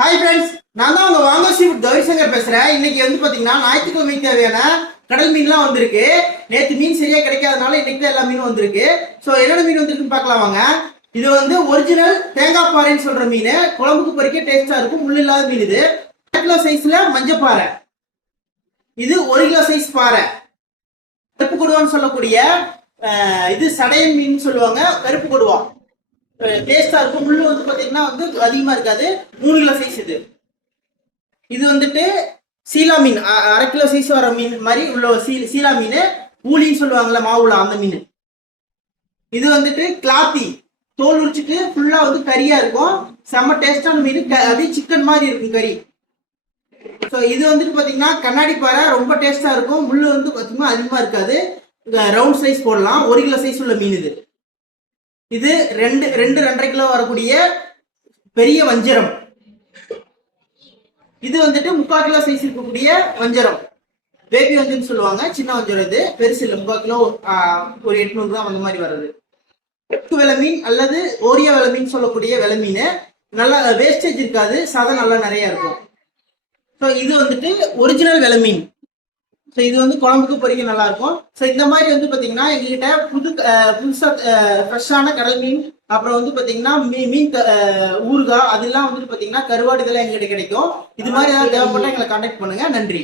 Hi friends, நான் தான் உங்க வாங்க சீஃபுட் கவிசங்கர் பேசுறேன். இன்னைக்கு வந்து பாத்தீங்கன்னா ஞாயிற்றுக்கிழமைக்கு தேவையான கடல் மீன்லாம் வந்திருக்கு. நேற்று மீன் சரியா கிடைக்காதனால இன்னைக்கு தான் எல்லா மீனும் வந்திருக்கு. ஸோ என்னென்ன மீன் வந்திருக்குன்னு பார்க்கலாம் வாங்க. இது வந்து ஒரிஜினல் தேங்காய் பாறைன்னு சொல்ற மீன். குழம்புக்கு பொறிக்க டேஸ்டா இருக்கும். முள் இல்லாத மீன் இது. 1 கிலோ சைஸ்ல மஞ்சப்பாறை. இது 1 கிலோ சைஸ் பாறை. கருப்பு கொடுவான்னு சொல்லக்கூடிய இது சடையன் மீன் சொல்லுவாங்க. கருப்பு கொடுவா டேஸ்டா இருக்கும். முள்ளு வந்து பாத்தீங்கன்னா வந்து அதிகமா இருக்காது. 3 கிலோ சைஸ் இது. இது வந்துட்டு சீலா மீன், 1/2 கிலோ சைஸ் வர மீன் மாதிரி உள்ள சீலா மீன். ஊலின்னு சொல்லுவாங்கல்ல, மாவுளா, அந்த மீன். இது வந்துட்டு கிளாத்தி, தோல் உரிச்சிட்டு ஃபுல்லா வந்து கறியா இருக்கும். செம்ம டேஸ்டான மீன். அதே சிக்கன் மாதிரி இருக்கும் கறி. ஸோ இது வந்துட்டு பாத்தீங்கன்னா கண்ணாடி பாறை, ரொம்ப டேஸ்டா இருக்கும். முள்ளு வந்து பாத்தீங்கன்னா அதிகமா இருக்காது. ரவுண்ட் சைஸ் போடலாம். 1 கிலோ சைஸ் உள்ள மீன் இது. இது 2.5 கிலோ வரக்கூடிய பெரிய வஞ்சரம். இது வந்துட்டு 3/4 கிலோ சைஸ் இருக்கக்கூடிய வஞ்சரம். பேபி வஞ்சரம் சொல்லுவாங்க. சின்ன வஞ்சரம். இது பெருசு இல்லை. 3/4 கிலோ, ஒரு 800 கிராம் அந்த மாதிரி வருது. வெலை மீன் அல்லது ஓரிய வெலை மீன் சொல்லக்கூடிய வெலை மீன். நல்லா வேஸ்டேஜ் இருக்காது. சதை நல்லா நிறைய இருக்கும். ஸோ இது வந்துட்டு ஒரிஜினல் வெலை மீன். ஸோ இது வந்து குழம்புக்கு பொறிக்க நல்லா இருக்கும். ஸோ இந்த மாதிரி வந்து பார்த்தீங்கன்னா எங்ககிட்ட புதுசாக ஃப்ரெஷ்ஷான கடல் மீன், அப்புறம் வந்து பார்த்தீங்கன்னா மீன் ஊறுகாய், அதெல்லாம் வந்துட்டு பார்த்தீங்கன்னா கருவாடு இதெல்லாம் எங்ககிட்ட கிடைக்கும். இது மாதிரி ஏதாவது தேவைப்பட்டா எங்களை கான்டாக்ட் பண்ணுங்க. நன்றி.